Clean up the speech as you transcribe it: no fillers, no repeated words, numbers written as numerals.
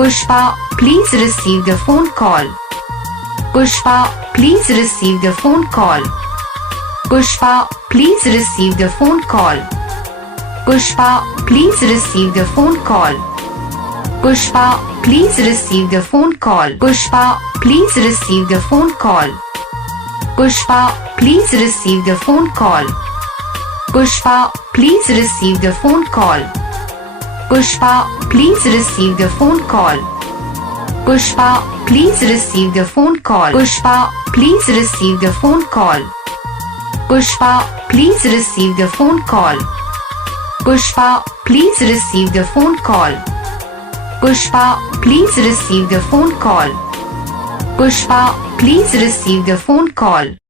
Pushpa, please receive the phone call. Pushpa, please receive the phone call. Pushpa, please receive the phone call. Pushpa, please receive the phone call. Pushpa, please receive the phone call. Pushpa, please receive the phone call. Pushpa, please receive the phone call. Pushpa, please receive the phone call. Pushpa, please receive the phone call. Pushpa, please receive the phone call. Pushpa, please receive the phone call. Pushpa, please receive the phone call. Pushpa, please receive the phone call. Pushpa, please receive the phone call. Pushpa, please receive the phone call.